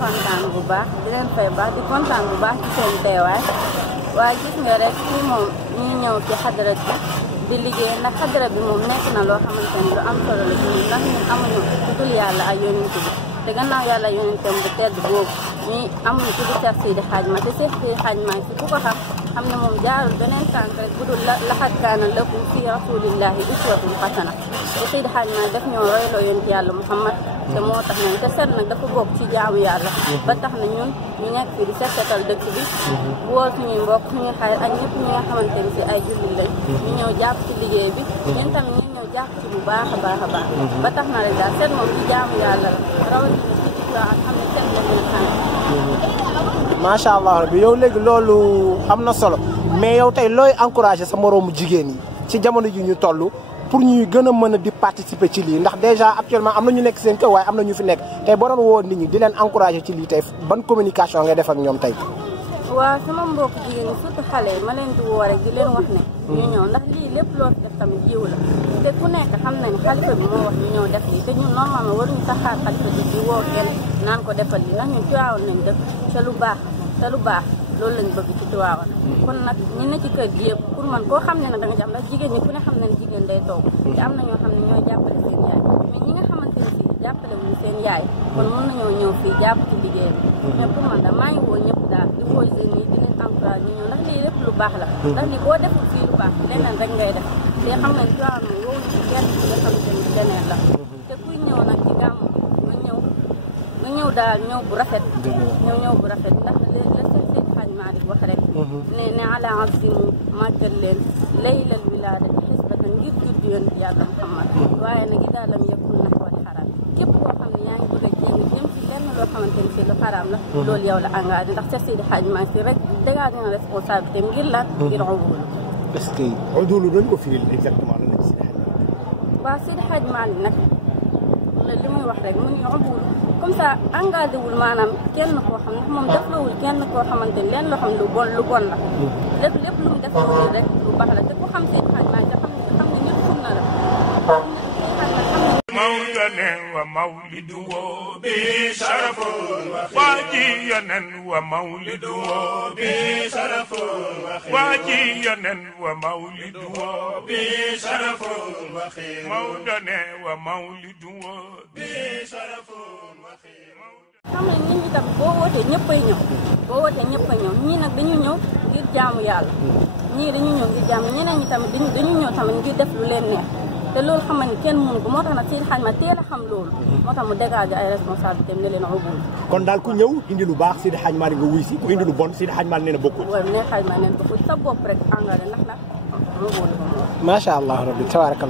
kontaan bu baax di leen fay baax di kontaan bu baax ci seen teewaay waaye gis nga rek fii moom ñuy ñëw ci xadara bi di liggéey ndax xadara bi moom nekk na loo xamante ni lu am solo la ci ñun ndax ñun amuñu ku dul yàlla ak yonent bi te gannaaw yàlla yonentam bu tedd boobu ñuy amuñu ku dul Seex Seydi Hadj Ma te Seex Seydi Hadj Ma si ku ko xam ne moom jaarul beneen tànk rek bu dul laqad kaana lakum fi rasulillahi uswatun hasana te Seydi Hadj Ma def ñoo royloo yonent yàlla Muhammad te moo tax nañ te set nag dafa bokk ci jaamu yàlla ba tax na ñun ñu nekk fii di setal dëkk bi woo suñuy mbokk suñuy xarit ak ñëpp ñi nga xamante ni si ay jullit lañ ñu ñëw jàpp ci liggéey bi ñun tamit ñu ñëw jàpp ci bu baax a baax a baax ba tax na rek daal set moom ci jaamu yàlla la rawatina ci Tiwaawan xam ne set la ñuy xam macha allah rabbi yow léegi loolu am na solo mais yow tey looy encouragé sa moroomu jigéen yi ci jamono ji ñu toll pour ñuy gën a mën a di participer ci lii ndax déjà actuellement am na ñu nekk seen kër waaye am na ñu fi nekk tey boo doon woo nit ñi di leen encouragé ci lii tey ban communication ngay def ak ñoom tey. waaw sama mbokk jigéen ñi surtout xale yi ma leen di woo rek di leen wax ne ñu ñëw ndax lii lépp loo fi def tamit yiw la te ku nekk xam nañ xalifa bi moo wax ñu ñëw def lii te ñun normalement waruñu sax xaar xalifa bi di woo kenn naan ko defal lii ndax ñun Tiwaawan nañ def te lu baax loolu lañ bëgg ci Tiwaawan kon nag ñu ne ci kër gi yëpp pour man koo xam ne nag da nga jàpp ndax jigéen ñi ku ne xam ne ne jigéen day toog te am na ñoo xam ne ñooy jàppale seen yaay mais ñi nga xamante ne si jàppale wuñu seen yaay kon mën nañoo ñëw fii jàpp ci liggéey bi mais pour man da maa ngi woo ñëpp daal di woo jeunes yi di leen encouragé ñu ñëw ndax lii lépp lu baax la ndax lii boo deful fii lu baax leneen rek ngay def te xam nañ Tiwaawan moom wowuñu ci kenn ci nga xamante ni leneen la te kuy ñëw nag ci gàmmu nga ñëw daal ñëw bu rafet ñëw bu rafet ndax di wax rek ne ala asimu màggal leen laylal wilaadati xisbatan ngir judd yonent yàlla Muhammad waaye nag idaa lam yakun nahwal xaraam képp koo xam ne yaa ngi bëgg a jéem jëm ci lenn loo xamante ni si lu xaraam la loolu yow la engagé ndax Seex Seydi Hadj Ma si rek dégagé na responsabilité ngir lan ngir udulu est-ce que udulu dañ ko firil exactement la Seydi Hadj Ma waaw Seydi Hadj Ma nag li muy wax rek mu ngi udulu comme ça engagé wul maanaam kenn koo xam ne moom deflawul kenn koo xamante ni leen loo xam lu bon la lépp lu mu deflawul rek lu baax la te ku xam Seydi Hadj Ma xam ne nit sunna la mawlana wa mawlidu bi sharafun wajiyanan wa mawlidu bi sharafun wajiyanan wa mawlidu bi sharafun mawlana wa mawlidu bi sharafun xam ne nit ñi tam boo wootee ñëppay ñëw ñii nag dañu ñëw ngir jaamu yàlla ñii dañu ñëw ngir jaamu ñeneen ñi tamit dañu ñëw tamit ngir def lu leen neex te loolu xam ne kenn mënu ko moo tax nag Seydi Hadj Ma teel a xam loolu moo tax mu dégagé ay responsabilités ne leen ubul kon daal ku ñëw indi lu baax Seydi Hadj Ma nga wuy si ku indi lu bon Seydi Hadj Ma nee na bokkul waaw ne Hadj Ma neen bokkul sa bopp rek engrais ndax nag ubul macha allah rabbi tabaarakallah